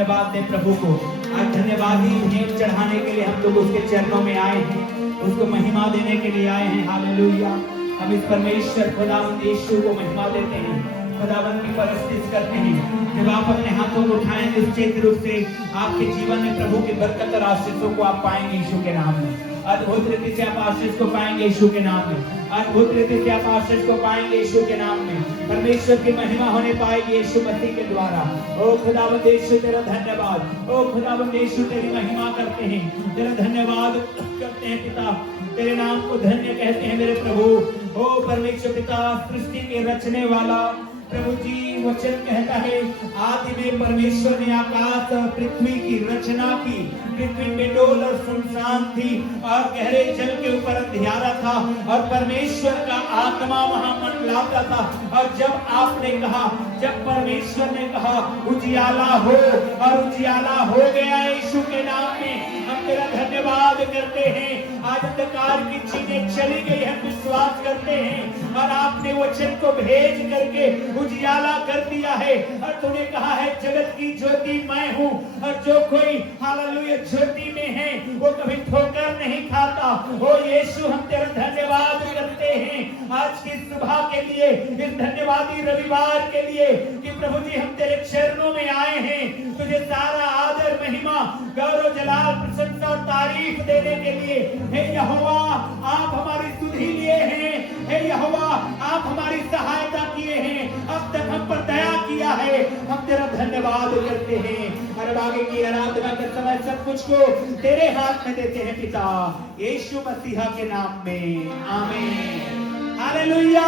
धन्यवाद दें प्रभु को। आज धन्यवादी भेंट चढ़ाने के लिए हम लोग उसके चरणों में आए हैं, उसको महिमा देने के लिए आए हैं। हालेलुया। हम इस परमेश्वर खुदावंद यीशु को महिमा देते हैं, खुदावंद की परस्तिश करते हैं। जब आप अपने हाथों को उठाएं निश्चित रूप से आपके जीवन में प्रभु की बरकत और आशीषों को आप पाएंगे यीशु के नाम में। अद्भुत रीति से आप आशीष को पाएंगे यीशु के नाम में। अद्भुत रीति से आप आशीष को पाएंगे यीशु के नाम में। परमेश्वर की महिमा होने पाएगी यीशु मसीह के द्वारा। ओ खुदावंद यीशु तेरा धन्यवाद। ओ खुदावंद यीशु तेरी महिमा करते हैं, तेरा धन्यवाद करते हैं पिता। तेरे नाम को धन्य कहते हैं मेरे प्रभु। ओ परमेश्वर पिता, सृष्टि के रचने वाला प्रभु जी वचन कहता है, आदि में परमेश्वर ने आकाश और पृथ्वी की रचना की। पृथ्वी बेडोल और सुनसान थी और गहरे जल के ऊपर अंधियारा था और परमेश्वर का आत्मा वहां मंडलाता था। और जब आपने कहा, जब परमेश्वर ने कहा उजियाला हो, और उजियाला हो गया यीशु के नाम में। हम तेरा धन्यवाद करते हैं। आज अंधकार की चीजें चली गई, हम विश्वास करते हैं और आपने वचन को भेज करके उजियाला कर दिया है। और तूने कहा है जगत की ज्योति मैं हूँ, और जो कोई हालेलुया ज्योति में है वो कभी ठोकर नहीं खाता। ओ यीशु, हम तेरा धन्यवाद करते हैं आज की सुबह के लिए, इस धन्यवादी रविवार के लिए कि प्रभु जी हम तेरे चरणों में आए हैं तुझे सारा आदर, महिमा, गौरव, जलाल, प्रशंसा और तारीफ देने के लिए। हे यहोवा, आप हमारी सुधि लिए हैं। हे यहोवा, आप हमारी सहायता किए हैं, अब तक हम पर दया किया है। हम तेरा धन्यवाद करते हैं और आगे की आराधना के समय सब कुछ को तेरे हाथ में देते हैं पिता, यीशु मसीहा के नाम में, आमीन। हालेलुया।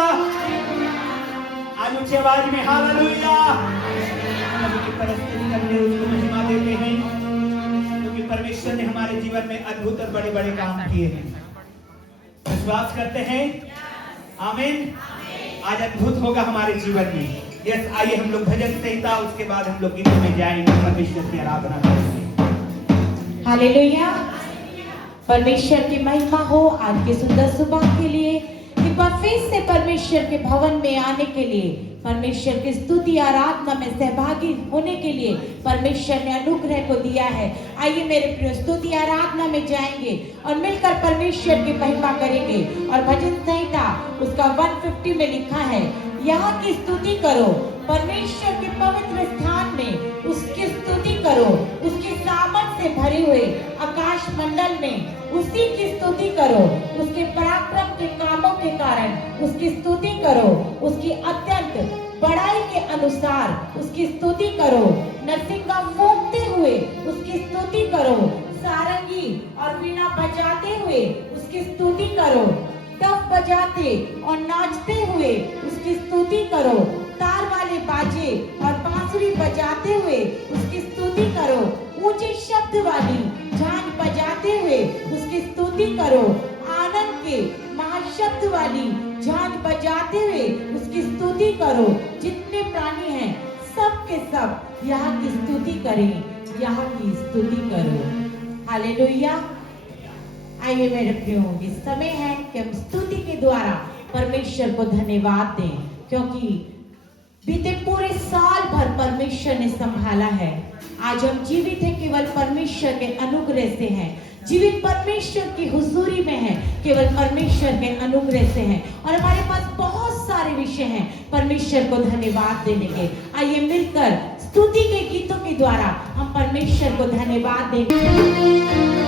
आज ऊंची आवाज में हालेलुया। प्रभु की परस्तिश करते उसको महिमा देते हैं, क्योंकि परमेश्वर ने हमारे जीवन में अद्भुत और बड़े बड़े काम किए हैं। विश्वास करते हैं? आमीन। आज अद्भुत होगा हमारे जीवन में। यस, आइए हम लोग भजन संहिता, उसके बाद हम लोग गीतों में जाएंगे, परमेश्वर की आराधना करेंगे। हालेलुया। परमेश्वर की महिमा हो आज की सुंदर सुबह के लिए, एक बार फिर से परमेश्वर के भवन में आने के लिए, परमेश्वर की स्तुति आराधना में सहभागी होने के लिए परमेश्वर ने अनुग्रह को दिया है। आइए मेरे प्रिय, स्तुति आराधना में जाएंगे और मिलकर परमेश्वर की महिमा करेंगे। और भजन संहिता उसका 150 में लिखा है, यहाँ की स्तुति करो, परमेश्वर के पवित्र स्थान में उसकी स्तुति करो, उसकी सामर्थ से भरे हुए आकाश मंडल में उसी की स्तुति करो, उसके पराक्रम के कामों के कारण उसकी स्तुति करो, उसकी अत्यंत बड़ाई के अनुसार उसकी स्तुति करो, नरसिंगा फूंकते हुए उसकी स्तुति करो, सारंगी और वीणा बजाते हुए उसकी स्तुति करो, टफ बजाते और नाचते हुए उसकी स्तुति करो, तार वाले बाजे और बांसुरी बजाते हुए उसकी स्तुति करो, ऊंचे शब्द वाली झांझ बजाते हुए उसकी स्तुति करो, आनंद के महाशब्द वाली झांझ बजाते हुए उसकी स्तुति करो। जितने प्राणी हैं सब के सब यहाँ की स्तुति करें, यहाँ की स्तुति करो। हालेलुया। आइए मेरे प्रियो, इस समय है कि हम स्तुति के द्वारा परमेश्वर को धन्यवाद दें, क्योंकि बीते पूरे साल भर परमेश्वर ने संभाला है। आज हम जीवित हैं केवल परमेश्वर के अनुग्रह से हैं, जीवित परमेश्वर की हुजूरी में है केवल परमेश्वर के अनुग्रह से हैं। और हमारे पास बहुत सारे विषय हैं परमेश्वर को धन्यवाद देने के। आइए मिलकर स्तुति के गीतों के द्वारा हम परमेश्वर को धन्यवाद दें।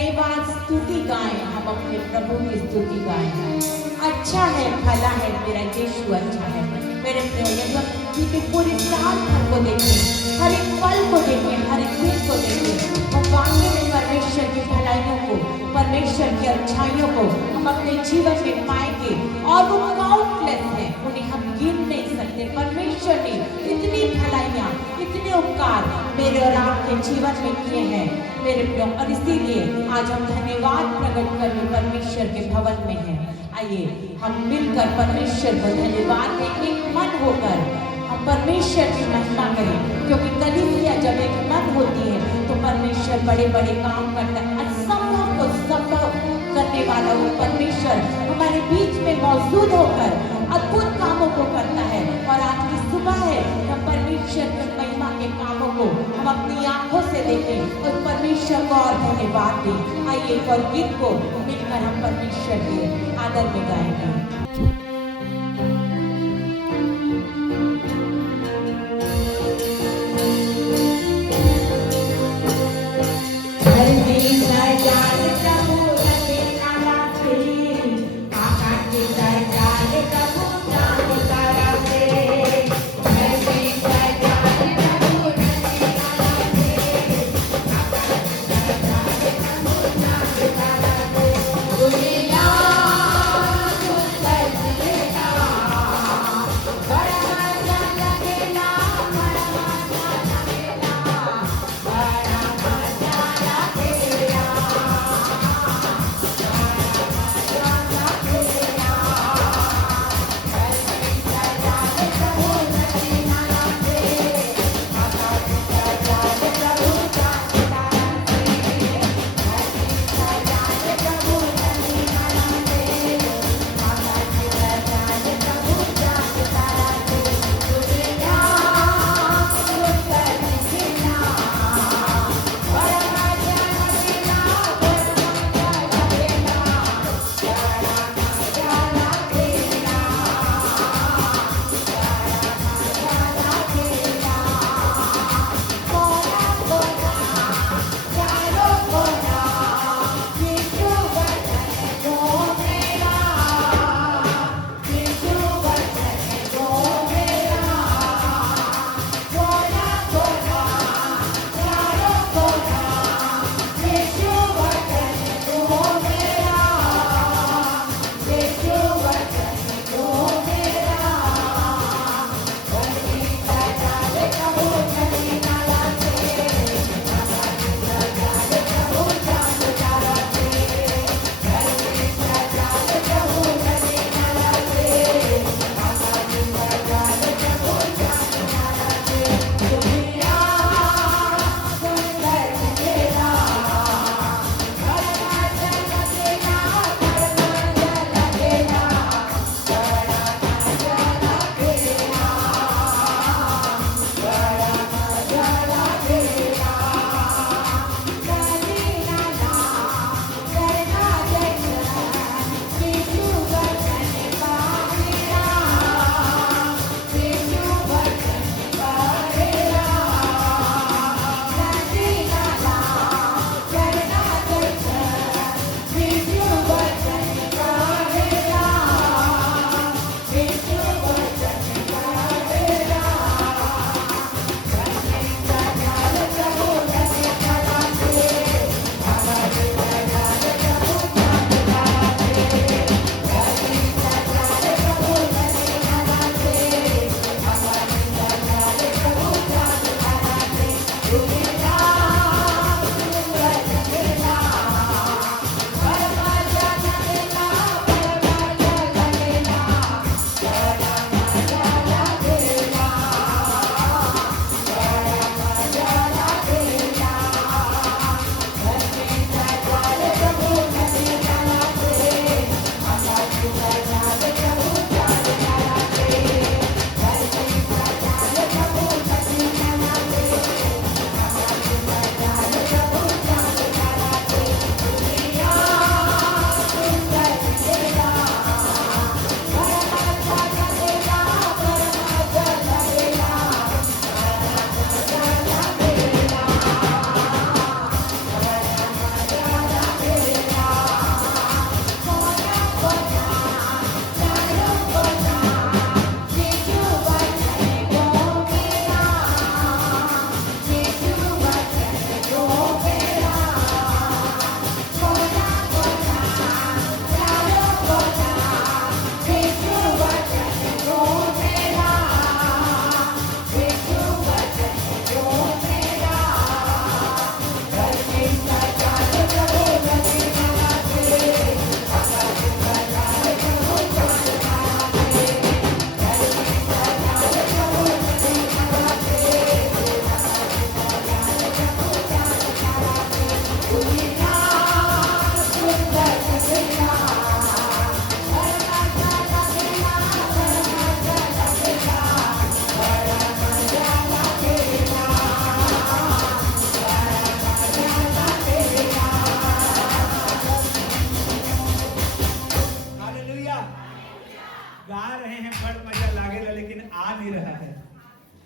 धन्यवाद स्तुति गाएं, हम अपने प्रभु की स्तुति गाएं। अच्छा है, भला है, मेरा यीशु अच्छा है। मेरे प्रिय, यदि हम बीते पूरी साल भर को देखें, हर एक पल को देखें, हर एक दिन को देखें, हम वाकई में परमेश्वर की भलाइयों को, परमेश्वर की अच्छाइयों को हम अपने जीवन में पाएंगे और वो काउंटलेस है, उन्हें हम गिन नहीं सकते। परमेश्वर ने इतनी भलाइयाँ, इतने उपकार मेरे और आपके जीवन में किए हैं मेरे प्रियो, और इसीलिए आज हम धन्यवाद प्रकट करने परमेश्वर के भवन में हैं। आइए हम मिलकर परमेश्वर को धन्यवाद दें, एक मन होकर हम परमेश्वर की महिमा करें, क्योंकि कलीसिया जब एक मन होती है तो परमेश्वर बड़े बड़े काम करता है। असंभव को संभव करने वाला वो परमेश्वर हमारे बीच में मौजूद होकर अद्भुत कामों को करता है। और आज की सुबह है, हम परमेश्वर की महिमा के कामों को हम अपनी आंखों से देखें और परमेश्वर को और धन्यवाद दें। आइए एक और गीत को मिलकर हम परमेश्वर के आदर में गाएंगे। Hallelujah.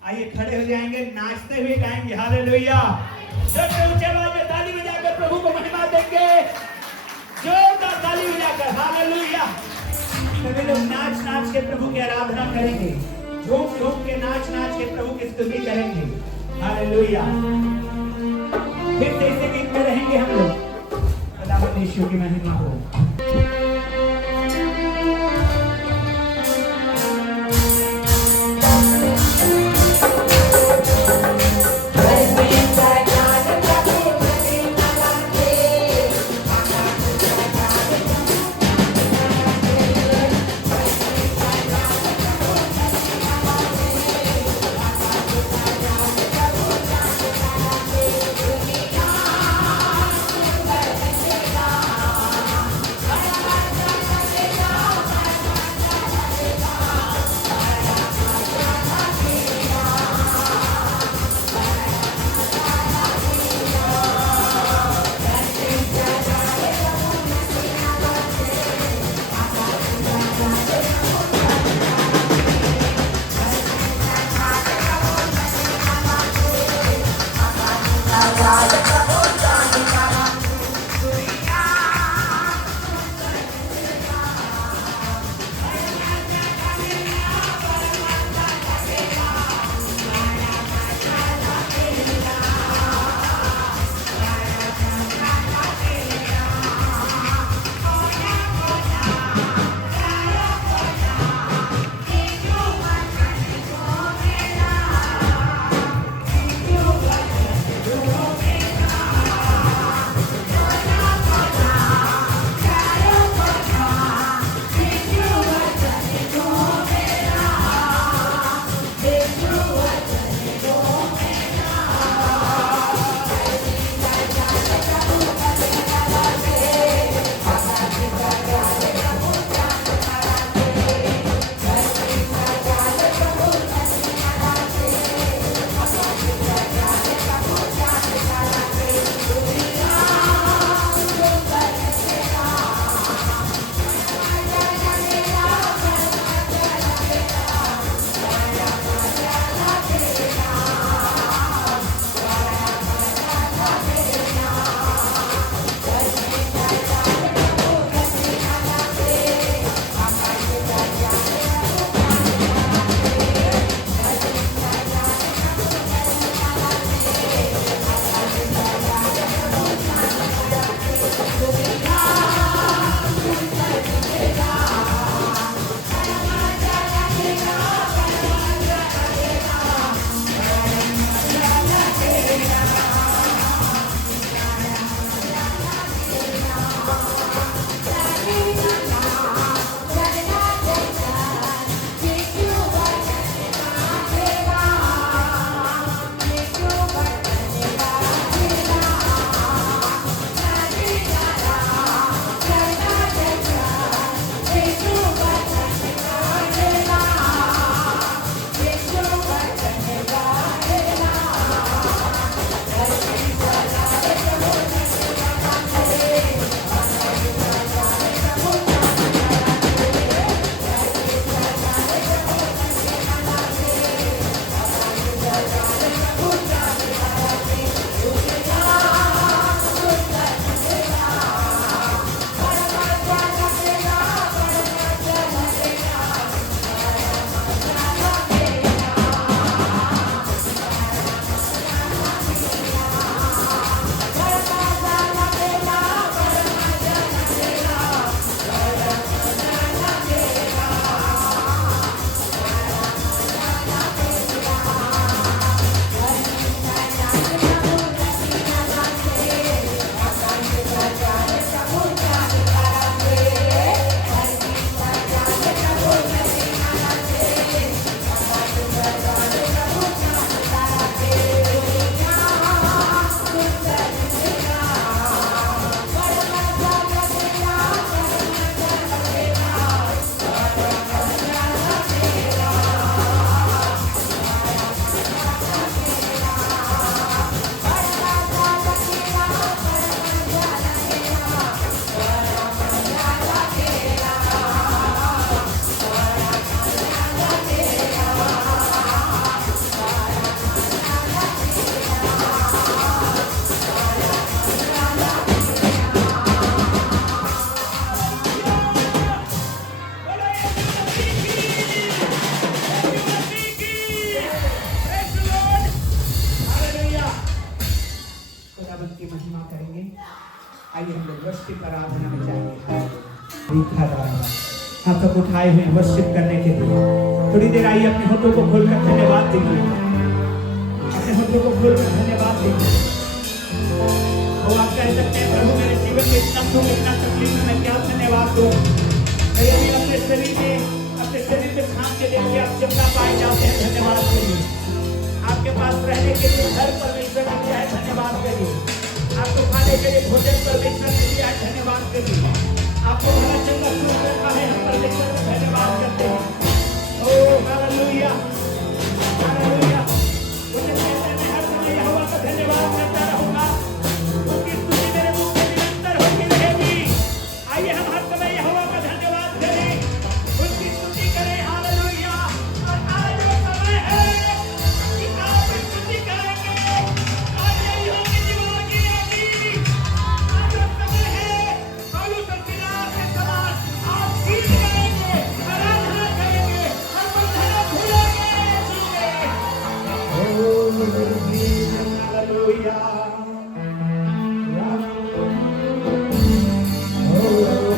आइए खड़े हो जाएंगे, नाचते हुए गाएंगे हालेलुया। सबसे ऊंचे आवाज में ताली बजाकर प्रभु को महिमा देंगे, जोरदार ताली बजाकर हालेलुया। सभी लोग नाच नाच के प्रभु की आराधना करेंगे, झूम झूम के नाच नाच के प्रभु की स्तुति करेंगे हालेलुया। फिर से इसी गीत में रहेंगे हम लोग। खुदावंद यीशु की महिमा हो। आइए हम लोग वर्शिप आराधना में जाएंगे। हाथ तक उठाए हुए वर्शिप करने के लिए थोड़ी देर आइए अपने होठों को खोलकर धन्यवाद दीजिए। अपने होठों को खोलकर धन्यवाद दीजिए। वो आप कह सकते हैं प्रभु मेरे जीवन में इतना दुख इतना तकलीफ में मैं क्या धन्यवाद दूं। यदि अपने शरीर पे छाप के देखिए आप जितना पाए जाते हैं धन्यवाद करिए। आपके पास रहने के लिए घर परमेश्वर ने दिया है धन्यवाद करिए। आपको खाने के लिए भोजन परमेश्वर ने दिया है धन्यवाद करिए। आपको भला चंगा शुरू रखा है हम परमेश्वर को धन्यवाद करते हैं। O hallelujah hallelujah. मुझे कहते हैं हर समय यहोवा का धन्यवाद करता रहूंगा। उसकी स्तुति मेरे मुख में निरंतर होती रहेगी। आइए हम हर समय यहोवा का धन्यवाद करें, उसकी स्तुति करें। हालेलुया। और आज वो समय है कि आप स्तुति करेंगे। आज यही होगी जीवन की आदि। आज वो समय है पौलुस और सिलास के समान आप गीत गाएंगे, आराधना करेंगे, और बंधन भूलेंगे। हालेलुया। Hola.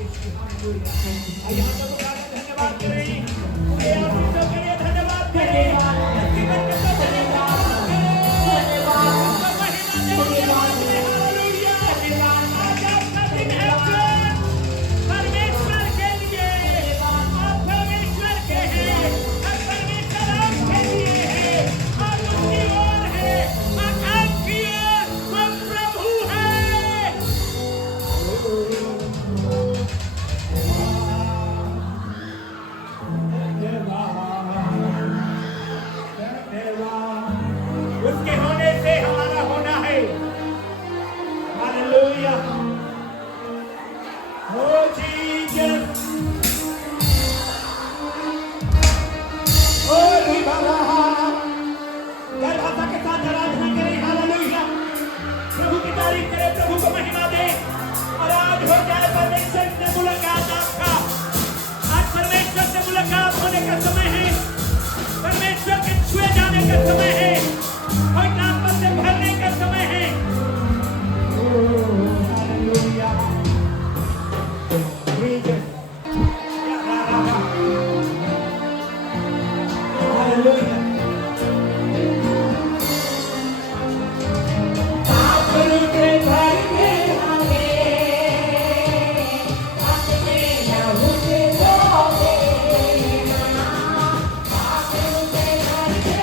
आइए हम लोग धन्यवाद करें, धन्यवाद करें, जीवन के साथ धन्यवाद करें, हालेलुया। आज आपका दिन है परमेश्वर के लिए, आप परमेश्वर के हैं, और परमेश्वर आपके लिए है, आप उसकी ओर है, और आपकी ओर वो प्रभु है। उसके होने से हमारा होना है। हालेलुया। ओ जीसस, ओ रिबाला, गल भाषा के साथ आराधना करें। हालेलुया। प्रभु की तारीफ करें, प्रभु को महिमा दें, और आज हो जाए परमेश्वर से मुलाकात आपका। आज परमेश्वर से मुलाकात होने का समय है, परमेश्वर के छुए जाने का समय है, और आत्मा से भरने का समय है। हालेलुया। Jesus, hallelujah. पापरों के भर के हमें अपने लहू से धोए, पापरों के भर के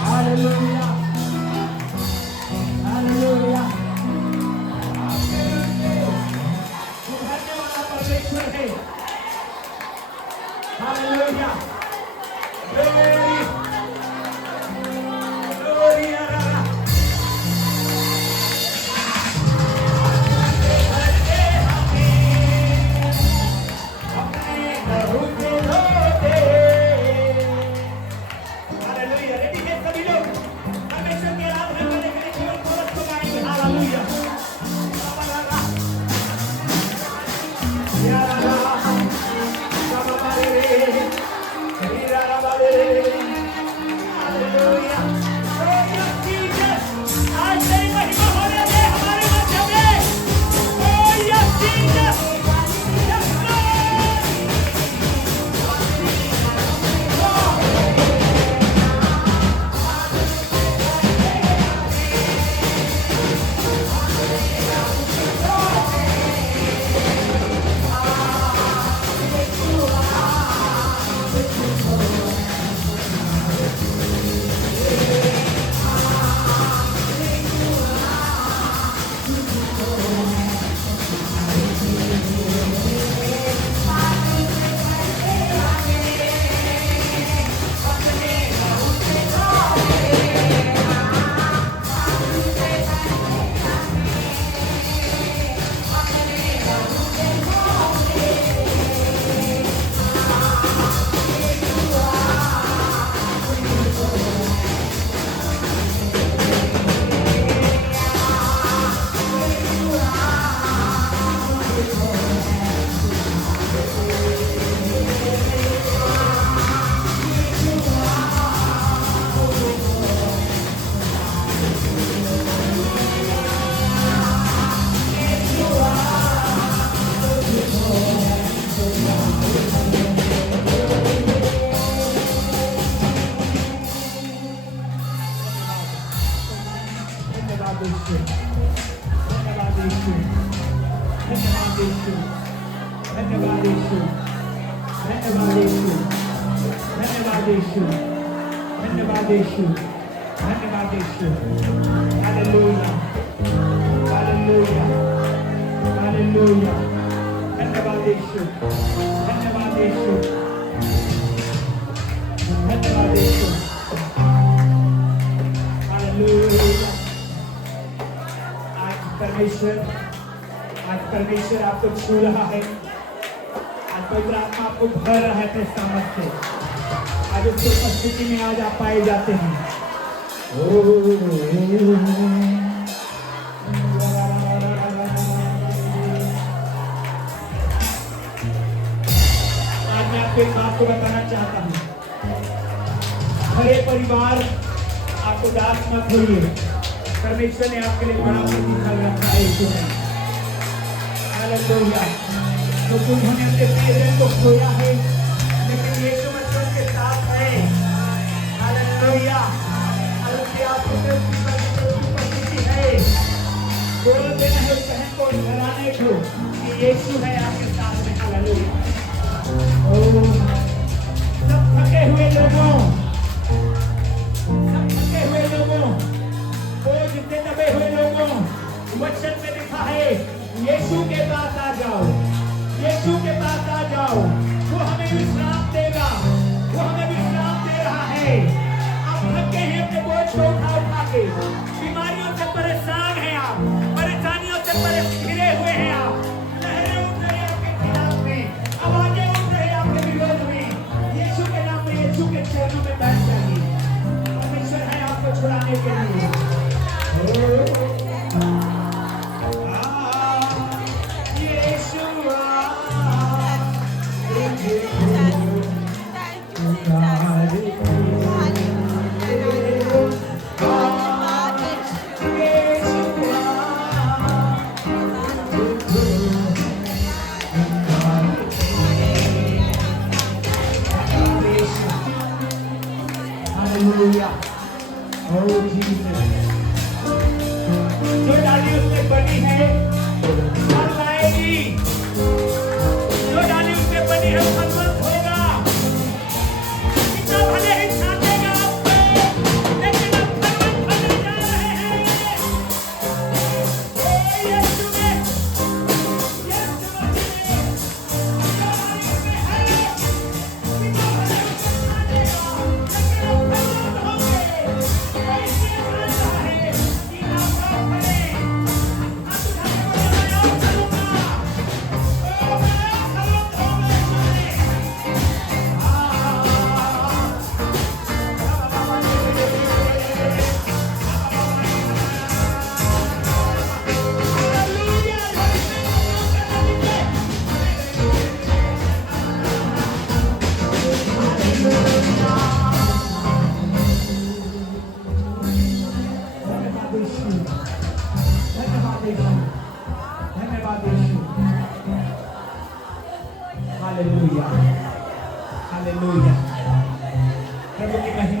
हालेलुया, हालेलुया। उभरने वाला परमेश्वर है। हालेलुया, ग्लोरी, ग्लोरी अरा। अपने प्रभु के होते। हालेलुया, रेडी है सभी लोग? परमेश्वर की आराधना करने के लिए केवल कोरस को गाएंगे। हालेलुया, धन्यवाद यीशु, धन्यवाद यीशु, धन्यवाद यीशु, धन्यवाद यीशु, धन्यवाद यीशु। Hallelujah, hallelujah, hallelujah. धन्यवाद यीशु, धन्यवाद यीशु, धन्यवाद यीशु। हालेलुया। आज परमेश्वर आपको छू रहा है। आज पवित्र आत्मा आपको भर रहा है अपने सामर्थ्य से। आज उसकी उपस्थिति में आज आप पाए जाते हैं। आज मैं आपको एक बात को बताना चाहता हूँ। हरे परिवार आपको दास मत होइए। परमेश्वर ने आपके लिए बड़ा प्रतिफल रखा है यीशु में। हालेलुया। तो उन्होंने अपने प्रियजन को खोया है, लेकिन यीशु मसीह के साथ है। हालेलुया। हालेलुया। आपको उपस्थिति है। बोल देना है उस बहन को, उस घराने को कि यीशु है आपके साथ में। हालेलुया। सब थके हुए लोगों, सब थके हुए लोगों, वो जितने दबे हुए लोगों, वचन में लिखा है यीशु के पास आ जाओ, यीशु के पास आ जाओ। वो हमें विश्राम देगा, वो हमें विश्राम दे रहा है। आप थके हैं अपने बोझ को उठा उठा के, बीमारियों से परेशान हैं आप, परेशानियों से घिरे हुए हैं आप। लहरें उठ रही आपके खिलाफ में, आवाजें उठ रही आपके विरोध में। यीशु के नाम में, यीशु के चरणों में बैठ जाइए। परमेश्वर है आपको छुड़ाने के लिए। जो डाली उसमें बनी है फल लाएगी, जो डाली उसमें बनी है फलवंत होगा। कितना भले ही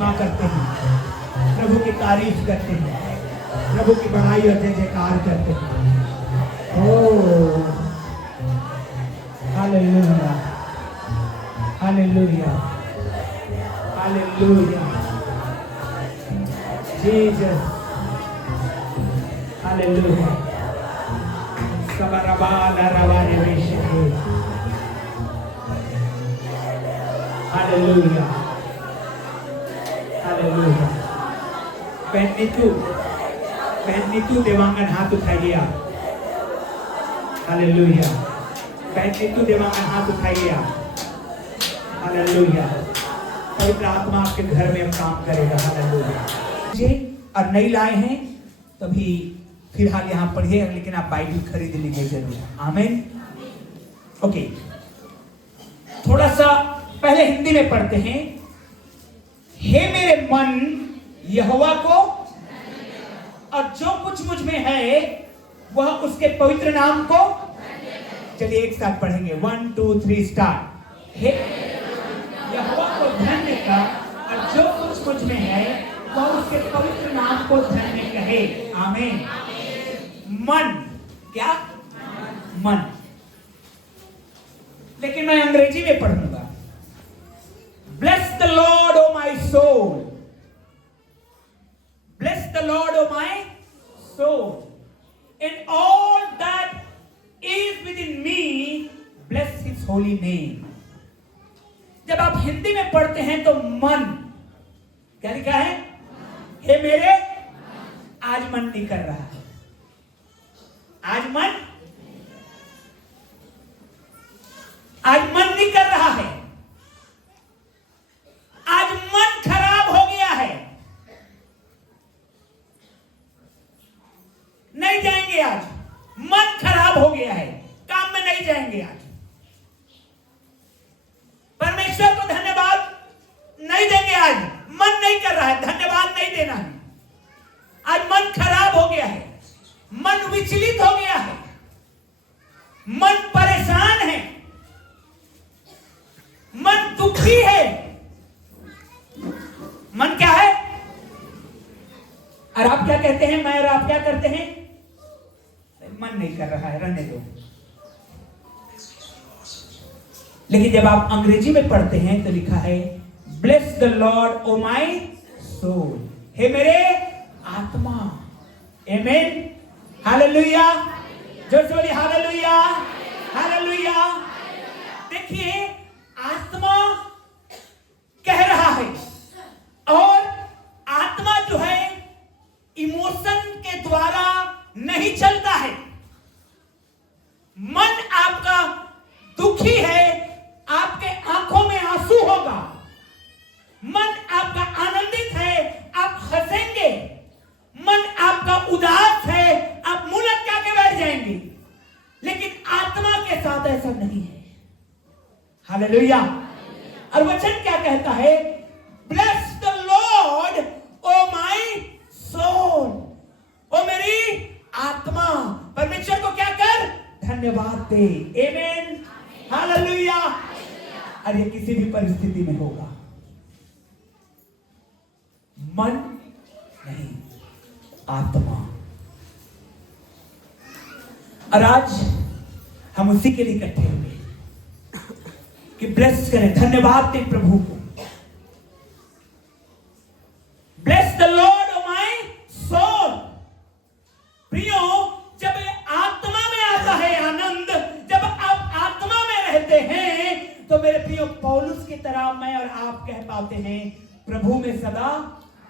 महिमा करते हैं, प्रभु की तारीफ करते हैं, प्रभु की बड़ाई और जय जयकार करते हैं। O hallelujah, hallelujah, hallelujah, Jesus, hallelujah. सबरबाला रवाने वेशे, हालेलुया, हालेलुया। बहन नीतू देवांगन हाथ उठाइए आप। हालेलुया। बहन नीतू देवांगन हाथ उठाइए आप। हालेलुया। पवित्र आत्मा आपके घर में अब काम करेगा। हालेलुया। और नई लाए हैं तभी फिलहाल यहाँ पढ़िए, लेकिन आप बाइबल खरीद लीजिए जरूर। आमीन। ओके, थोड़ा सा पहले हिंदी में पढ़ते हैं। हे मेरे मन यहोवा को, और जो कुछ मुझ में है वह उसके पवित्र नाम को। चलिए एक साथ पढ़ेंगे, 1 2 3 स्टार्ट। हे यहोवा को धन्य कर, और जो कुछ मुझ में है वह उसके पवित्र नाम को धन्य कहे। आमीन। मन, क्या मन, लेकिन मैं अंग्रेजी में पढ़ूंगा। Bless the Lord O my soul, bless the Lord O my soul, in all that is within me, bless his holy name. जब आप हिंदी में पढ़ते हैं तो मन, क्या लिखा है? हे मेरे, आज मन नहीं कर रहा है, आज मन नहीं कर रहा है, आज मन खराब हो गया है, नहीं जाएंगे आज, मन खराब हो गया है, काम में नहीं जाएंगे आज। परमेश्वर को धन्यवाद नहीं देंगे, आज मन नहीं कर रहा है, धन्यवाद नहीं देना है। आज मन खराब हो गया है, मन विचलित हो गया है, मन परेशान है, मन दुखी है। मन क्या है? और आप क्या कहते हैं? मैं और आप क्या करते हैं? मन नहीं कर रहा है, रहने दो। लेकिन जब आप अंग्रेजी में पढ़ते हैं तो लिखा है bless the Lord O my soul, हे मेरे आत्मा। आमीन। हालेलुया। जोर से बोलिए हालेलुया, हालेलुया। देखिए, आत्मा कह रहा है, और आत्मा जो है इमोशन के द्वारा नहीं चलता है। मन आपका दुखी है, आपके आंखों में आंसू होगा। मन आपका आनंदित है, आप हंसेंगे। मन आपका उदास है, आप मुंह लटका के बैठ जाएंगे। लेकिन आत्मा के साथ ऐसा नहीं है। हालेलुया। और वचन क्या कहता है? Bless the Lord O my soul, ओ मेरी आत्मा। परमेश्वर को क्या कर? धन्यवाद दे। आमीन। हालेलुया। और ये किसी भी परिस्थिति में होगा, मन नहीं, आत्मा। और आज हम उसी के लिए इकट्ठे हुए कि ब्लेस करें, धन्यवाद दें प्रभु को। Bless the Lord of my soul. प्रियो, जब आत्मा में आता है आनंद, जब आप आत्मा में रहते हैं, तो मेरे प्रियो पौलुस की तरह मैं और आप कह पाते हैं, प्रभु में सदा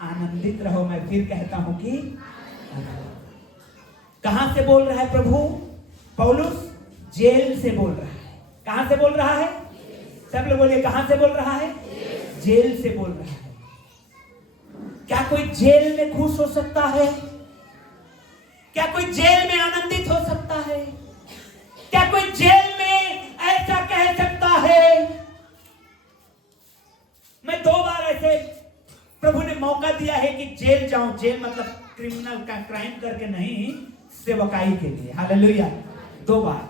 आनंदित रहो। मैं फिर कहता हूं कि कहां से बोल रहा है प्रभु? पौलुस जेल से बोल रहा है। कहां से बोल रहा है? सब लोग बोलिए, कहां से बोल रहा है? जेल से बोल रहा है। क्या कोई जेल में खुश हो सकता है? क्या कोई जेल में आनंदित हो सकता है? क्या कोई जेल में ऐसा कह सकता है? मैं 2 बार ऐसे प्रभु ने मौका दिया है कि जेल जाऊं। जेल मतलब क्रिमिनल का क्राइम करके नहीं, सेवकाई के लिए। हालेलुया। 2 बार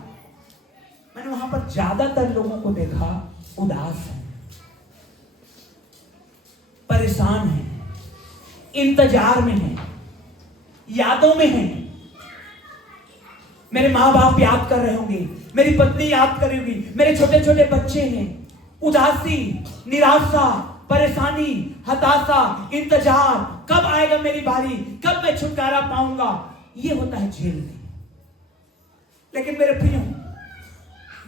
मैंने वहां पर ज्यादातर लोगों को देखा उदास है, परेशान हैं, इंतजार में हैं, यादों में हैं। मेरे माँ बाप याद कर रहे होंगे, मेरी पत्नी याद कर रही होगी, मेरे छोटे छोटे बच्चे हैं। उदासी, निराशा, परेशानी, हताशा, इंतजार, कब आएगा मेरी बारी, कब मैं छुटकारा पाऊंगा, ये होता है जेल में। लेकिन मेरे प्रियो,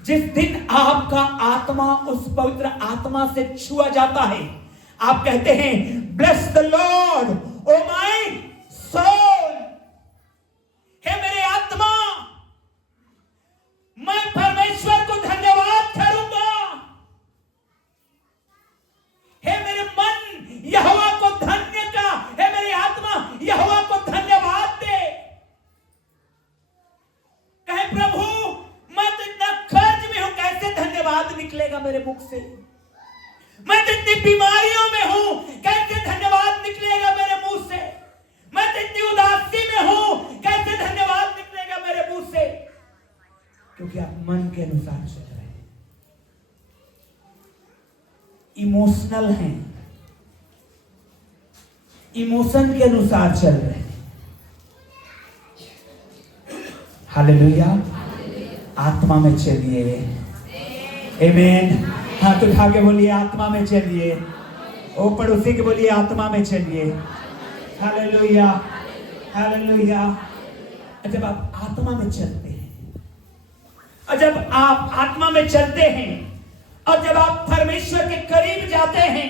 जिस दिन आपका आत्मा उस पवित्र आत्मा से छुआ जाता है, आप कहते हैं bless the Lord O my soul, हे मेरे आत्मा, मैं परमेश्वर को धन्यवाद करूंगा। हे मेरे मन यहोवा को धन्य का, हे मेरी आत्मा यहोवा को धन्यवाद दे। कहे प्रभु मैं तो इतना कर्ज में हूं, कैसे धन्यवाद निकलेगा मेरे मुख से। मैं तो इतनी बीमारियों में हूं, कैसे धन्यवाद निकलेगा मेरे मुंह से। मैं तो इतनी उदासी में हूं, कैसे धन्यवाद निकलेगा मेरे मुंह से। क्योंकि आप मन के अनुसार चल रहे हैं, इमोशनल हैं, इमोशन के अनुसार चल रहे हैं। हालेलुया। आत्मा में चलिए। आमीन। हाथ उठा के बोलिए आत्मा में चलिए। ओ पड़ोसी के बोलिए आत्मा में चलिए। Hallelujah, hallelujah. जब आप आत्मा में चलते हैं, और जब आप आत्मा में चलते हैं, और जब आप परमेश्वर के करीब जाते हैं,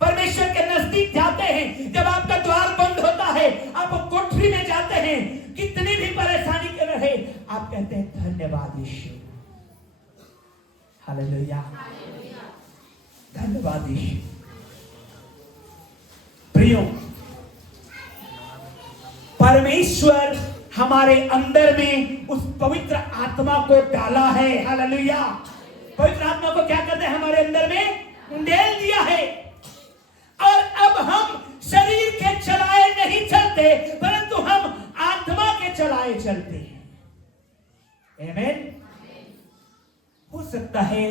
परमेश्वर के नजदीक जाते हैं, जब आपका द्वार बंद होता है, आप कोठरी में जाते हैं, कितनी भी परेशानी के रहे, आप कहते हैं धन्यवाद यीशु। हालेलुया, धन्यवाद यीशु। प्रियो, परमेश्वर हमारे अंदर में उस पवित्र आत्मा को डाला है। हालेलुया। पवित्र आत्मा को क्या करते हैं? हमारे अंदर में उंडेल दिया है। और अब हम शरीर के चलाए नहीं चलते, परंतु हम आत्मा के चलाए चलते हैं। आमीन। हो सकता है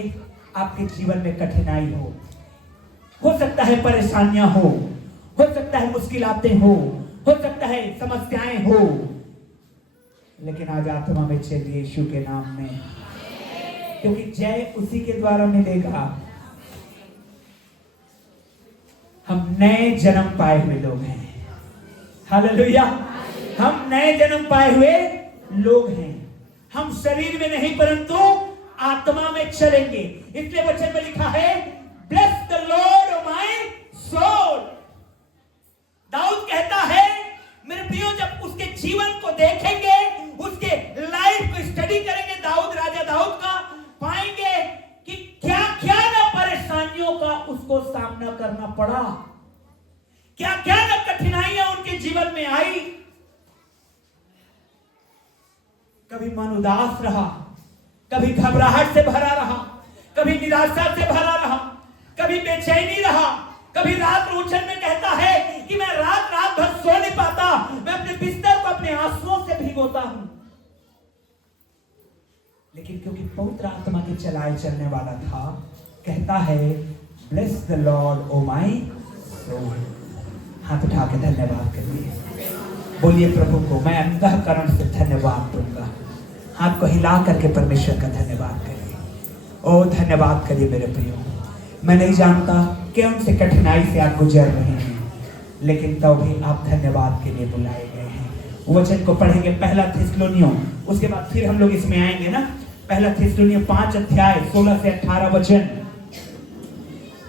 आपके जीवन में कठिनाई हो सकता है परेशानियां हो सकता है मुश्किलातें हो सकता है समस्याएं हो, लेकिन आज आत्मा में चलिए यीशु के नाम में, क्योंकि जय उसी के द्वारा मिलेगा। हम नए जन्म पाए हुए लोग हैं। हालेलुया। हम नए जन्म पाए हुए लोग हैं। हम शरीर में नहीं परंतु आत्मा में चलेंगे। इसलिए वचन में लिखा है bless the Lord O my soul. दाऊद कहता है, मेरे प्रियो, जब उसके जीवन को देखेंगे, उसके लाइफ को स्टडी करेंगे, दाऊद, राजा दाऊद का, पाएंगे कि क्या क्या ना परेशानियों का उसको सामना करना पड़ा, क्या क्या ना कठिनाइयां उनके जीवन में आई। कभी मन उदास रहा, कभी घबराहट से भरा रहा, कभी निराशा से भरा रहा, कभी बेचैनी रहा, कभी रात उछल में कहता है कि मैं रात रात भर सो नहीं पाता, मैं अपने बिस्तर को अपने आंसुओं से भिगोता हूं। लेकिन क्योंकि पवित्र आत्मा के चलाए चलने वाला था, कहता है bless the Lord O my soul. हाथ उठा के धन्यवाद करिए, बोलिए प्रभु को मैं अंतःकरण से धन्यवाद दूंगा। हाथ को हिला करके परमेश्वर का धन्यवाद करिए। ओ धन्यवाद करिए मेरे प्रियो। मैं नहीं जानता कौन से कठिनाई से आप गुजर रहे हैं, लेकिन तो भी आप धन्यवाद के लिए बुलाए गए हैं। वचन को पढ़ेंगे, पहला थिस्सलुनियों, उसके बाद फिर हम लोग इसमें आएंगे ना। पहला थिस्सलुनियों 5 अध्याय 16 से 18 वचन।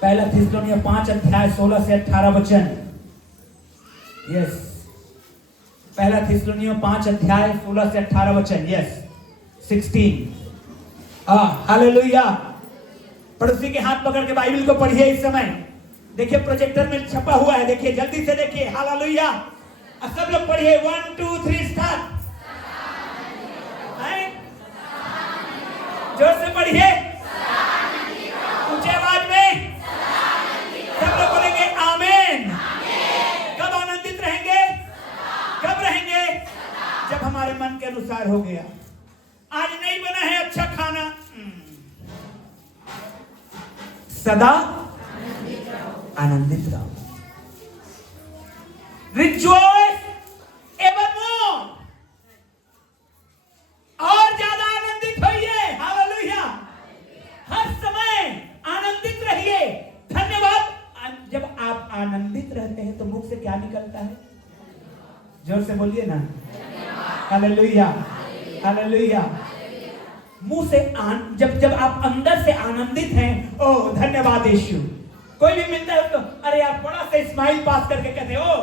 पहला थिस्सलुनियों 5 अध्याय 16 से 18 वचन। यस, पहला थिस्सलुनियों 5 अध्याय 16 से 18 वचन। यस 16। हालेलुया। पड़ोसी के हाथ पकड़ के बाइबल को पढ़िए इस समय। देखिए प्रोजेक्टर में छपा हुआ है, देखिए जल्दी से देखिए। हालेलुया। सब लोग पढ़िए। 1 2 3 स्टार्ट। जोर से पढ़िए, ऊंची आवाज में सब लोग बोलेंगे आमीन। कब आनंदित रहेंगे? कब रहेंगे? जब हमारे मन के अनुसार हो गया। आज नहीं बना है अच्छा खाना, सदा आनंदित रहो। मुख से क्या निकलता है? जोर से बोलिए ना, हालेलुया, हालेलुया। मुंह से जब आप अंदर से आनंदित हैं, ओ धन्यवाद यीशु। कोई भी मिलता है तो अरे यार बड़ा सा स्माइल पास करके कहते हो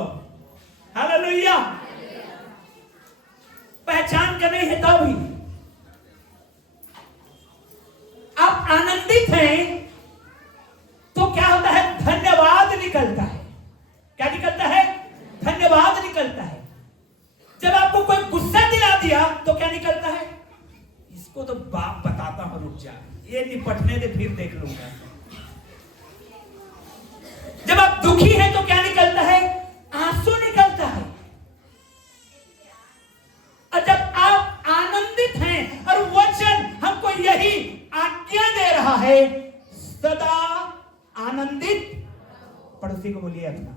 हालेलुया। पहचान का नहीं है तो भी आप आनंदित हैं तो क्या होता है? धन्यवाद निकलता है। क्या निकलता है? धन्यवाद निकलता है। जब आपको कोई गुस्सा दिला दिया तो क्या निकलता है? इसको तो बाप बताता हूं, रुक जा, ये निपटने दे फिर देख लूंगा। जब आप दुखी हैं तो क्या निकलता है? आंसू निकलता है। और जब आप आनंदित हैं और वचन हमको यही आज्ञा दे रहा है, सदा आनंदित। पड़ोसी को बोलिए अपना,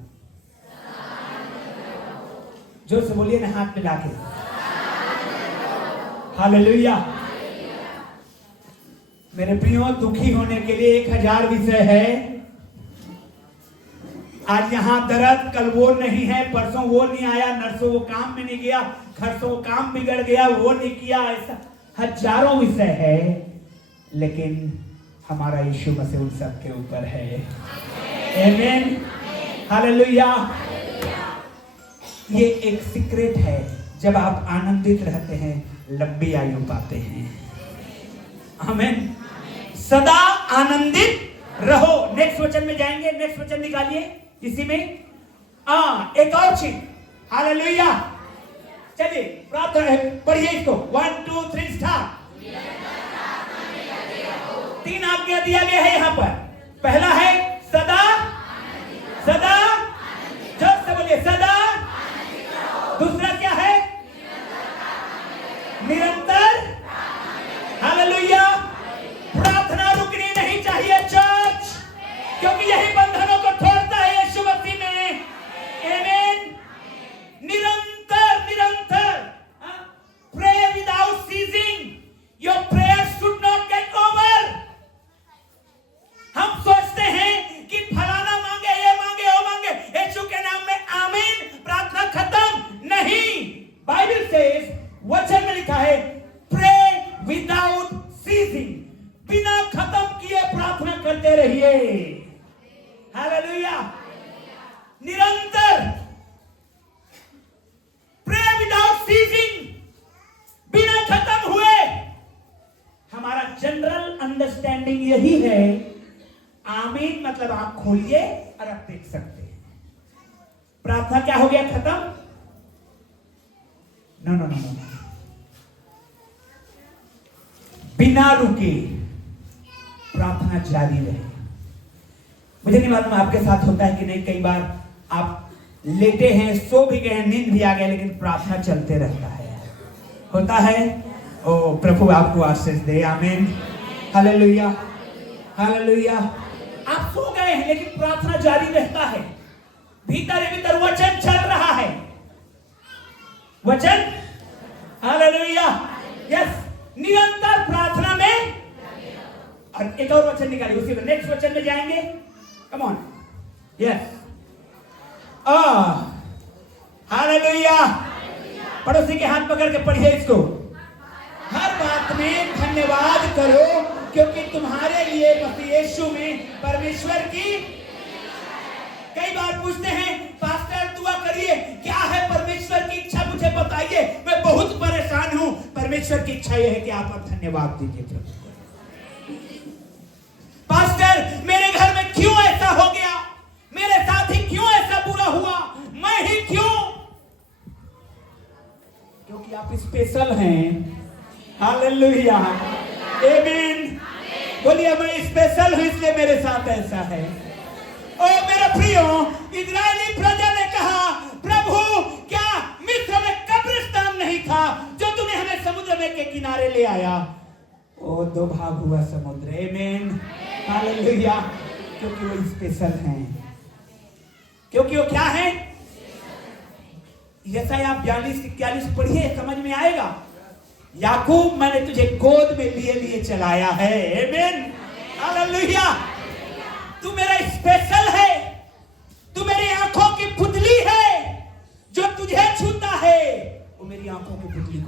जोर से बोलिए ना, हाथ मिला के, हालेलुया। मेरे प्रियो, दुखी होने के लिए 1000 विषय है। आज यहां दर्द, कल वो नहीं है, परसों वो नहीं आया, नरसों वो काम में नहीं गया, खरसों काम बिगड़ गया, वो नहीं किया, ऐसा हजारों विषय है। लेकिन हमारा यीशु मसीह उन सब के ऊपर है। आमीन, हालेलुया। ये एक सीक्रेट है, जब आप आनंदित रहते हैं लंबी आयु पाते हैं। आमीन। सदा आनंदित रहो। नेक्स्ट वचन में जाएंगे, नेक्स्ट वचन निकालिए इसी में। एक और चीज, हालेलुया। चलिए प्रार्थना पढ़िए इसको, 1 2 3 स्टार्ट। 3 आज्ञा दिया गया है यहाँ पर। पहला है सदा, सदा, जोर से बोलिए सदा। दूसरा क्या है? निरंतर, हालेलुया। प्रार्थना रुकनी नहीं चाहिए चर्च, क्योंकि यही बंधनों को तोड़ता है यीशु मसीह में। आमीन। निरंतर, निरंतर। Pray without ceasing. Your prayer should not get over. हम सोचते हैं कि फलाना मांगे, ये मांगे, वो मांगे, यीशु के नाम में आमीन, प्रार्थना खत्म। नहीं, बाइबल सेज, वचन में लिखा है प्रे विदाउट सीजिंग। बिना खत्म किए प्रार्थना करते रहिए। हालेलुया। निरंतर, प्रे विदाउट सीजिंग, बिना खत्म हुए। हमारा जनरल अंडरस्टैंडिंग यही है, आमीन मतलब आप खोलिए और आप देख सकते हैं। प्रार्थना क्या हो गया? खत्म? नो नो नो नो, बिना रुके प्रार्थना जारी रहे। मुझे नहीं मालूम आपके साथ होता है कि नहीं। कई बार आप लेटे हैं, सो भी गए, नींद भी आ गया, लेकिन प्रार्थना चलते रहता है। होता है? ओ प्रभु आपको आशीष दे। आमीन, हालेलुया, हालेलुया। आप सो गए हैं लेकिन प्रार्थना जारी रहता है। भीतर भीतर वचन चल रहा है, वचन, हालेलुया, यस। निरंतर प्रार्थना में। और एक और वचन निकालिए उसी में, नेक्स्ट वचन में जाएंगे। Come on, yes. हालेलुया। पड़ोसी के हाथ पकड़ के पढ़िए इसको। हर बात में धन्यवाद करो, क्योंकि तुम्हारे लिए मसीह यीशु में परमेश्वर की। कई बार पूछते हैं पास्टर दुआ करिए, क्या है परमेश्वर की इच्छा मुझे बताइए, मैं बहुत परेशान हूं। परमेश्वर की इच्छा यह है कि आप धन्यवाद दीजिए प्रभु। पास्टर मेरे घर में क्यों ऐसा हो गया, मेरे साथ ही क्यों ऐसा बुरा हुआ, मैं ही क्यों? क्योंकि आप स्पेशल हैं। हालेलुया, आमीन। बोलिए मैं स्पेशल हूं, इसलिए मेरे साथ ऐसा है। ओ मेरे प्रियो, इजरायली प्रजा ने कहा, प्रभु क्या मिस्र में कब्रिस्तान नहीं था जो तूने हमें समुद्र में के किनारे ले आया? ओ 2 भाग हुआ समुद्र। आमीन, हालेलुया। क्योंकि वो स्पेशल हैं। क्योंकि वो क्या है? यशायाह 42-41 पढ़िए, समझ में आएगा। याकूब मैंने तुझे गोद में लिए लिए चलाया है। आमीन, हालेलुया। तू मेरा स्पेशल है, तू मेरी आंखों की पुतली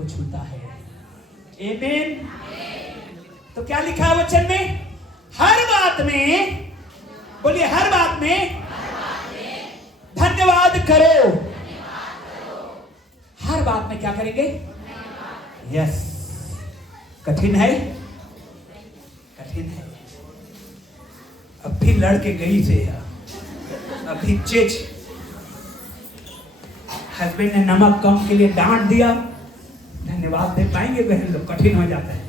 को छूता है। आमीन। तो क्या लिखा है वचन में? हर बात में, बोलिए हर बात में धन्यवाद करो। हर बात में क्या करेंगे? यस। कठिन है, कठिन है। अभी लड़के गई से अभी चेच हस्बैंड ने नमक कम के लिए डांट दिया, धन्यवाद दे पाएंगे बहन लोग? कठिन हो जाता है।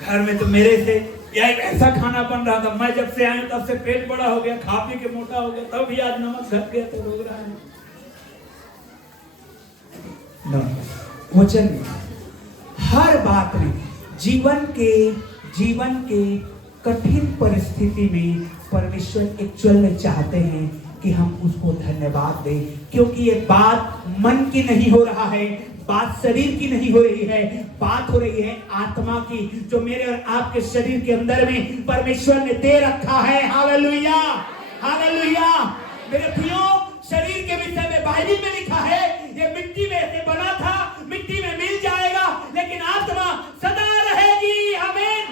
घर में तो मेरे से यार ऐसा खाना बन रहा था, मैं जब से आया तब से पेट बड़ा हो गया, खा पी के मोटा हो गया, तब भी आज नमक घट गया तो रो रहा है। वचन में हर बात में, जीवन के कठिन परिस्थिति में परमेश्वर एक्चुअल में चाहते हैं कि हम उसको धन्यवाद दें, क्योंकि ये बात मन की नहीं हो रहा है, बात शरीर की नहीं हो रही है, बात हो रही है आत्मा की, जो मेरे और आपके शरीर के अंदर में परमेश्वर ने दे रखा है। Hallelujah, hallelujah. मेरे प्रियो, शरीर के विषय में बाइबल में लिखा है, ये मिट्टी में से बना था, मिट्टी में मिल जाएगा, लेकिन आत्मा सदा रहेगी। आमीन।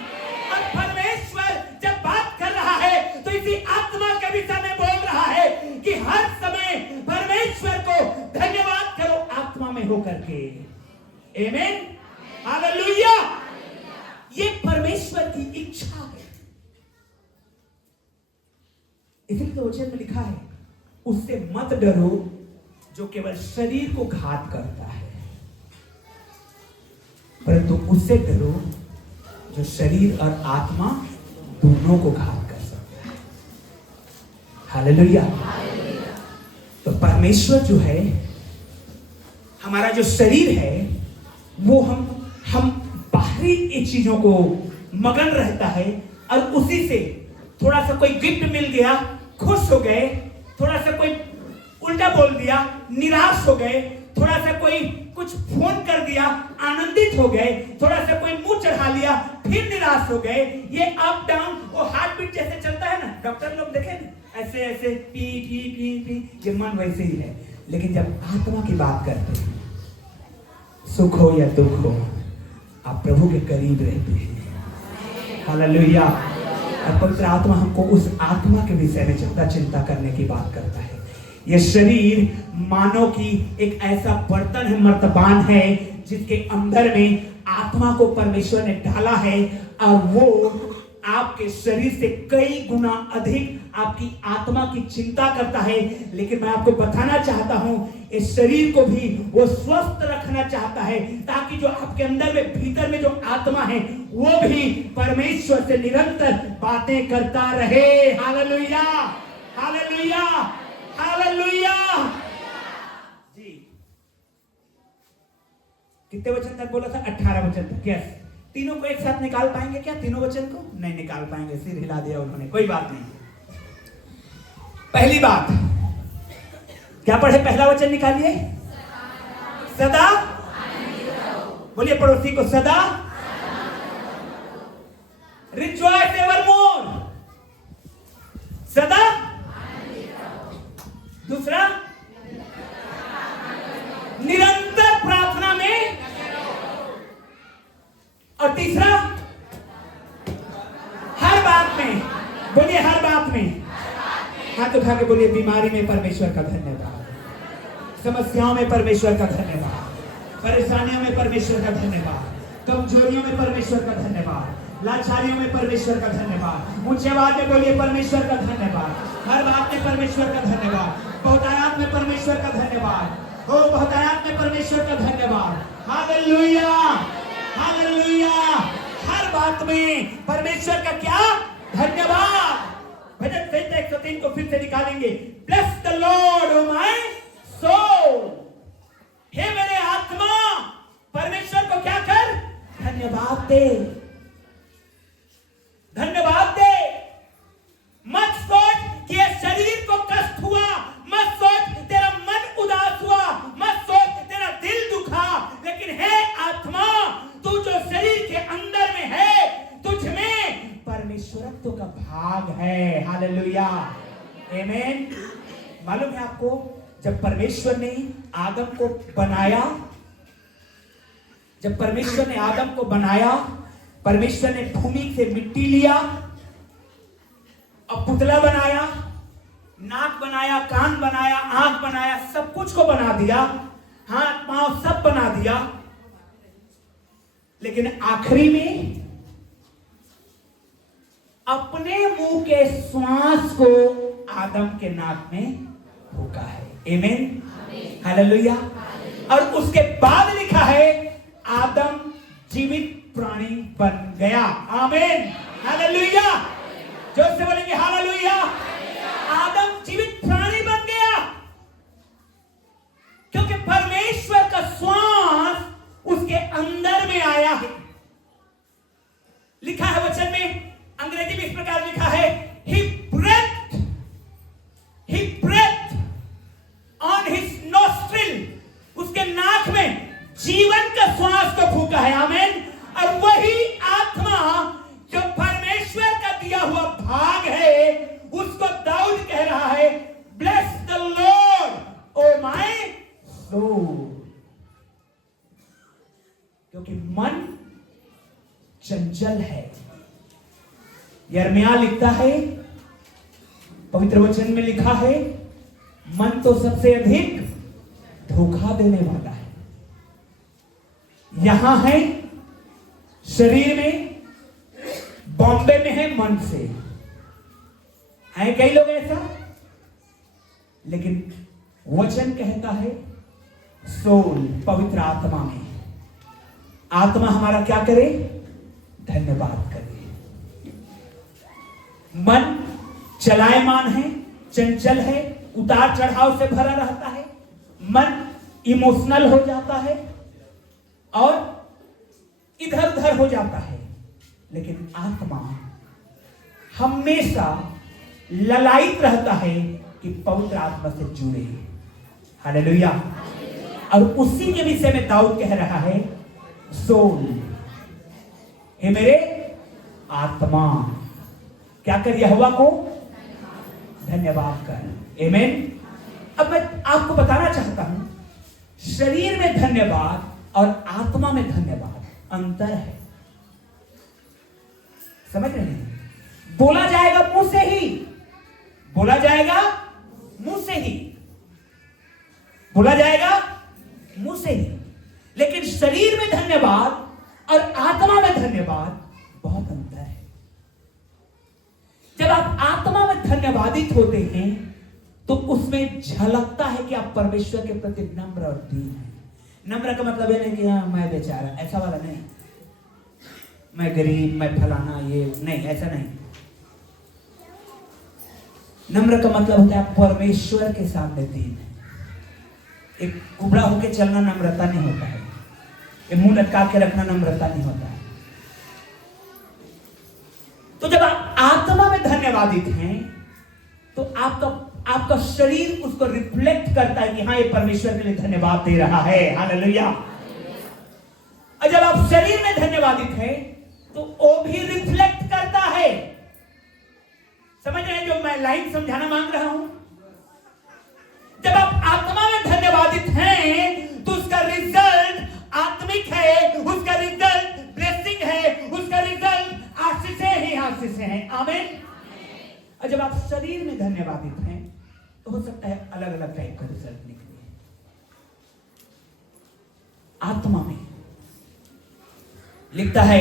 और परमेश्वर जब बात कर रहा है तो इसी आत्मा के विषय में बोल रहा है कि हर समय परमेश्वर को धन्यवाद करो आत्मा में होकर के। आमीन, हालेलुया। ये परमेश्वर की इच्छा है। इसलिए तो वचन में लिखा है, उससे मत डरो जो केवल शरीर को घात करता है, परंतु उससे डरो जो शरीर और आत्मा दोनों को घात कर सकता है। हालेलुया। तो परमेश्वर जो है, हमारा जो शरीर है, वो हम बाहरी चीजों को मगन रहता है, और उसी से थोड़ा सा कोई गिफ्ट मिल गया, खुश हो गए, थोड़ा सा कोई उल्टा बोल दिया, निराश हो गए, थोड़ा सा कोई कुछ फोन कर दिया, आनंदित हो गए, थोड़ा सा कोई मुंह चढ़ा लिया, फिर निराश हो गए। ये अप डाउन, वो हार्ट बीट जैसे चलता है ना, डॉक्टर लोग देखे ना, ऐसे ऐसे पी पी पी पी, ये मन वैसे ही है। लेकिन जब आत्मा की बात करते हैं, सुख हो या दुख हो, आप प्रभु के करीब रहते हैं। हालेलुया। और पवित्र आत्मा हमको उस आत्मा के विषय में चिंता करने की बात करता है। यह शरीर मानव की एक ऐसा बर्तन है, मर्तबान है, जिसके अंदर में आत्मा को परमेश्वर ने डाला है, और वो आपके शरीर से कई गुना अधिक आपकी आत्मा की चिंता करता है। लेकिन मैं आपको बताना चाहता हूं, इस शरीर को भी वो स्वस्थ रखना चाहता है, ताकि जो आपके अंदर में भीतर में जो आत्मा है, वो भी परमेश्वर से निरंतर बातें करता रहे। Hallelujah, hallelujah, hallelujah. जी, कितने वचन तक बोला था? 18 वचन तक। यस। तीनों को एक साथ निकाल पाएंगे क्या? तीनों वचन को नहीं निकाल पाएंगे, सिर हिला दिया उन्होंने, कोई बात नहीं। पहली बात क्या पढ़े? पहला वचन निकालिए, सदा। बोलिए पड़ोसी को, सदा रिजॉइस एवरमोर, सदा। दूसरा, निरंतर प्रार्थना में, और तीसरा, हर बात में। बोलिए हर बात में। हाथ उठा के बोलिए, बीमारी में परमेश्वर का धन्यवाद, समस्याओं में परमेश्वर का धन्यवाद, परेशानियों में परमेश्वर का धन्यवाद, कमजोरियों में परमेश्वर का धन्यवाद, लाचारियों में परमेश्वर का धन्यवाद। ऊंची आवाज में बोलिए, परमेश्वर का धन्यवाद। हर बात में परमेश्वर का धन्यवाद, बहुतायात में परमेश्वर का धन्यवाद, हो बहुतायात में परमेश्वर का धन्यवाद। Hallelujah, hallelujah. हर बात में परमेश्वर का क्या? धन्यवाद। भजन संहिता 103 को फिर से निकालेंगे। Bless the Lord O my soul, हे मेरे आत्मा, परमेश्वर को क्या कर? धन्यवाद दे, धन्यवाद दे। मत सोच कि ये शरीर को कष्ट हुआ, मत सोच तेरा मन उदास हुआ, मत सोच तेरा दिल दुखा, लेकिन हे आत्मा, तू जो शरीर के अंदर में है, तुझ में परमेश्वरत्व का भाग है। हालेलुया, आमीन। मालूम है आपको, जब परमेश्वर ने आदम को बनाया जब परमेश्वर ने आदम को बनाया, परमेश्वर ने भूमि से मिट्टी लिया और पुतला बनाया, नाक बनाया, कान बनाया, आंख बनाया, सब कुछ को बना दिया, हाथ पांव सब बना दिया। लेकिन आखिरी में अपने मुंह के श्वास को आदम के नाक में फूंका है। आमीन, हालेलुया। और उसके बाद लिखा है आदम जीवित प्राणी बन गया। आमीन, हालेलुया। जोर से बोलेंगे हालेलुया। आदम जीवित प्राणी बन गया क्योंकि परमेश्वर का श्वास उसके अंदर में आया है। लिखा है वचन में, अंग्रेजी में इस प्रकार लिखा है, he breathed on his nostril, उसके नाक में जीवन का श्वास को फूंका है। आमीन। और वही आत्मा जो परमेश्वर का दिया हुआ भाग है, उसको दाऊद कह रहा है, bless the Lord O my soul. क्योंकि मन चंचल है। यिर्मयाह लिखता है, पवित्र वचन में लिखा है, मन तो सबसे अधिक धोखा देने वाला है। यहां है शरीर में, बॉम्बे में है मन से। हैं कई लोग ऐसा, लेकिन वचन कहता है सोल, पवित्र आत्मा में। आत्मा हमारा क्या करे? धन्यवाद करे। मन चलायमान है, चंचल है, उतार चढ़ाव से भरा रहता है। मन इमोशनल हो जाता है और इधर उधर हो जाता है। लेकिन आत्मा हमेशा ललायित रहता है कि पवित्र आत्मा से जुड़े। हालेलुया। और उसी के विषय में दाऊद कह रहा है, सोल, हे मेरे आत्मा क्या कर, यहोवा को धन्यवाद कर। आमीन। अब मैं आपको बताना चाहता हूं, शरीर में धन्यवाद और आत्मा में धन्यवाद अंतर है। समझ रहे हैं? बोला जाएगा मुंह से ही, बोला जाएगा मुंह से ही, बोला जाएगा मुंह से ही, लेकिन शरीर में धन्यवाद और आत्मा में धन्यवाद बहुत अंतर है। जब आप आत्मा में धन्यवादित होते हैं तो उसमें झलकता है कि आप परमेश्वर के प्रति नम्र और दीन हैं। नम्र का मतलब है नहीं कि हाँ मैं बेचारा, ऐसा वाला नहीं, मैं गरीब, मैं फलाना, ये नहीं, ऐसा नहीं। नम्र का मतलब होता है आप परमेश्वर के सामने दीन है। एक कुबड़ा होके चलना नम्रता नहीं होता है, एक मुंह लटका के रखना नम्रता नहीं होता है। तो जब आप आत्मा में धन्यवादित हैं तो आपका शरीर उसको रिफ्लेक्ट करता है कि हाँ ये परमेश्वर के लिए धन्यवाद दे रहा है। हालेलुया। और जब आप शरीर में धन्यवादित हैं तो वो भी रिफ्लेक्ट करता है। समझ रहे हैं जो मैं लाइन समझाना मांग रहा हूं? जब आप आत्मा में धन्यवादित हैं तो उसका रिजल्ट आत्मिक है, उसका रिजल्ट ब्लेसिंग है, उसका रिजल्ट आशीषें ही आशीषें हैं। आमीन। और जब आप शरीर में धन्यवादित हैं तो हो सकता है अलग अलग टाइप का रिजल्ट निकले। आत्मा में लिखता है,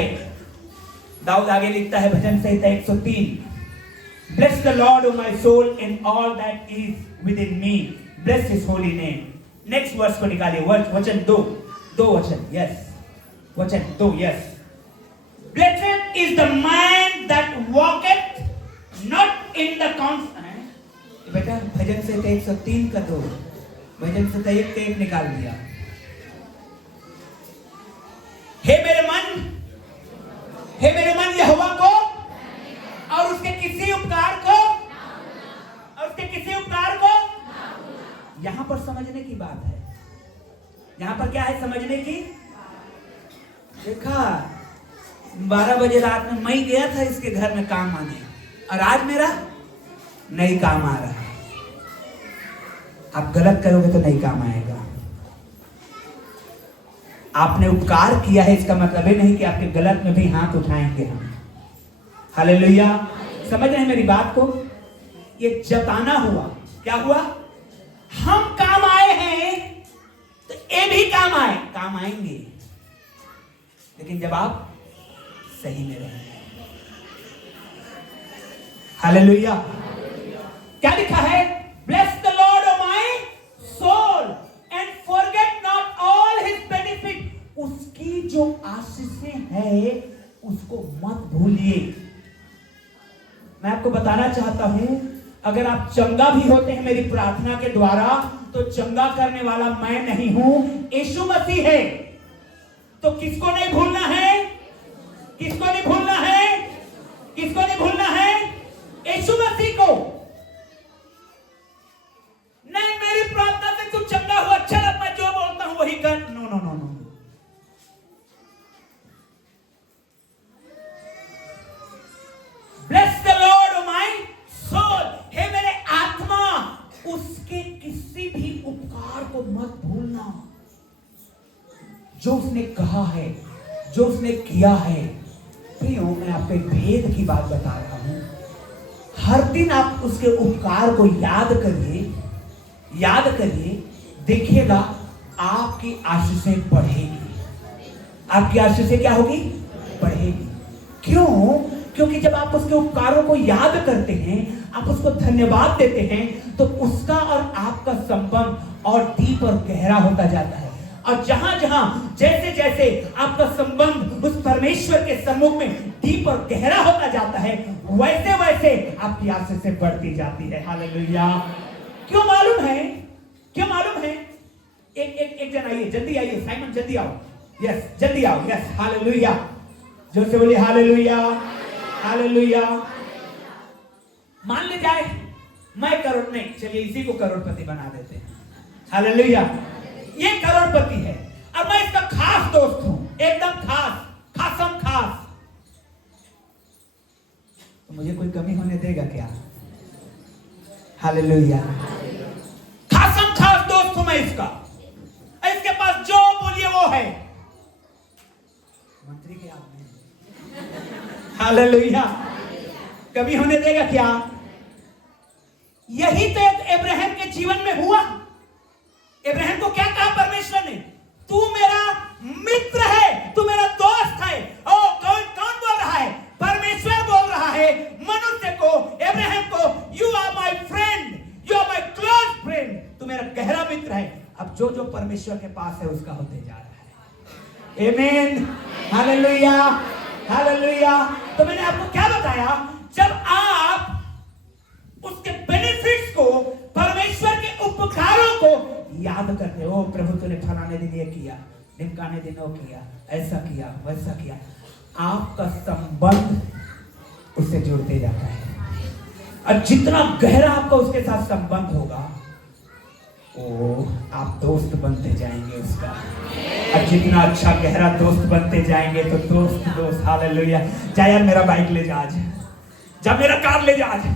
दाऊद आगे लिखता है भजन संहिता 103, Bless the Lord, O my soul, in all that is within me. Bless His holy name. Next verse को निकालिए, वचन 2 वचन, yes, वचन 2, yes. Blessed is the man that walketh not in the counsel. बेटा भजन संहिता 103 का 2, भजन संहिता 1 निकाल दिया। हे मेरे मन यहोवा को और उसके किसी उपकार को यहां पर समझने की बात है। यहां पर क्या है समझने की? देखा 12 बजे रात में मैं गया था इसके घर में काम आने और आज मेरा नहीं काम आ रहा है। आप गलत करोगे तो नहीं काम आएगा। आपने उपकार किया है इसका मतलब ये नहीं कि आपके गलत में भी हाथ उठाएंगे हम। हालेलुया, समझ रहे हैं मेरी बात को? ये जताना हुआ। क्या हुआ? हम काम आए हैं तो ये भी काम आएंगे, लेकिन जब आप सही में रहेंगे। हालेलुया। क्या लिखा है? Bless the Lord O my soul and forget not all his benefit. उसकी जो आशीषें है उसको मत भूलिए। मैं आपको बताना चाहता हूं, अगर आप चंगा भी होते हैं मेरी प्रार्थना के द्वारा, तो चंगा करने वाला मैं नहीं हूं, यीशु मसीह है। तो किसको नहीं भूलना है? किसको नहीं भूलना है? किसको नहीं भूलना है? यीशु मसीह को। नहीं, मेरी प्रार्थना से तू चंगा हो, अच्छा लगता है, जो बोलता हूं वही कर। No no no no. Bless the Lord my soul, हे मेरे आत्मा, उसके किसी भी उपकार को मत भूलना। जो उसने कहा है, जो उसने किया है। प्रियो, मैं आपको एक भेद की बात बता रहा हूं। हर दिन आप उसके उपकार को याद करिए, देखिएगा आपकी आशीषें बढ़ेगी। आपकी आशीषें क्या होगी? बढ़ेगी। क्यों? क्योंकि जब आप उसके उपकारों को याद करते हैं, आप उसको धन्यवाद देते हैं, तो उसका और आपका संबंध और डीप और गहरा होता जाता है। और जहां जहां जैसे जैसे आपका संबंध उस परमेश्वर के सम्मुख में डीप और गहरा होता जाता है, वैसे वैसे आपकी आशीषें बढ़ती जाती है। हालेलुया। क्यों मालूम है? क्यों मालूम है? एक जन आइए, जल्दी आइए, साइमन जल्दी आओ। यस, जल्दी आओ। Yes, hallelujah. जोर से बोलिए हालेलुया, हालेलुया। मान ले जाए मैं करोड़ नहीं, चलिए इसी को करोड़पति बना देते हैं। हालेलुया। ये करोड़पति है और मैं इसका खास दोस्त हूं, एकदम खास, खासम खास। तो मुझे कोई कमी होने देगा क्या? हालेलुया। खासम खास दोस्त हूं मैं इसका। इसके पास जो बोलिए वो है। मंत्री के आदमी। हालेलुया। कमी होने देगा क्या? यही तो अब्राहम के जीवन में हुआ। अब्राहम को क्या कहा परमेश्वर ने? तू मेरा मित्र है, तू मेरा दोस्त है। ओ, कौन बोल रहा है? परमेश्वर बोल रहा है मनुष्य को, अब्राहम को, you are my friend, you are my close friend. तू मेरा गहरा मित्र है। अब जो जो परमेश्वर के पास है उसका होते जा रहा है। आमीन। Hallelujah, hallelujah. तो मैंने आपको क्या बताया? जब आप उसके बेनिफिट्स को, परमेश्वर के उपकारों को याद करते हो, प्रभु तूने फलाने दिन ये किया, ढिमकाने दिन वो किया, ऐसा किया, वैसा किया, आपका संबंध उससे जुड़ते जाता है। और जितना गहरा आपका उसके साथ संबंध होगा, ओ आप दोस्त बनते जाएंगे उसका। और जितना अच्छा गहरा दोस्त बनते जाएंगे तो दोस्त। हालेलुया। जा यार, मेरा बाइक ले जा आज, जा मेरा कार ले जा आज,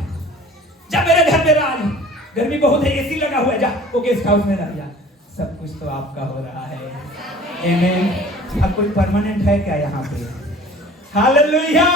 जा मेरे घर में रह, गर्मी बहुत है, एसी लगा हुआ है, जा वो गेस्ट हाउस में रह जा। सब कुछ तो आपका हो रहा है। आमीन। अब कोई परमानेंट है क्या यहाँ पे? हालेलुया।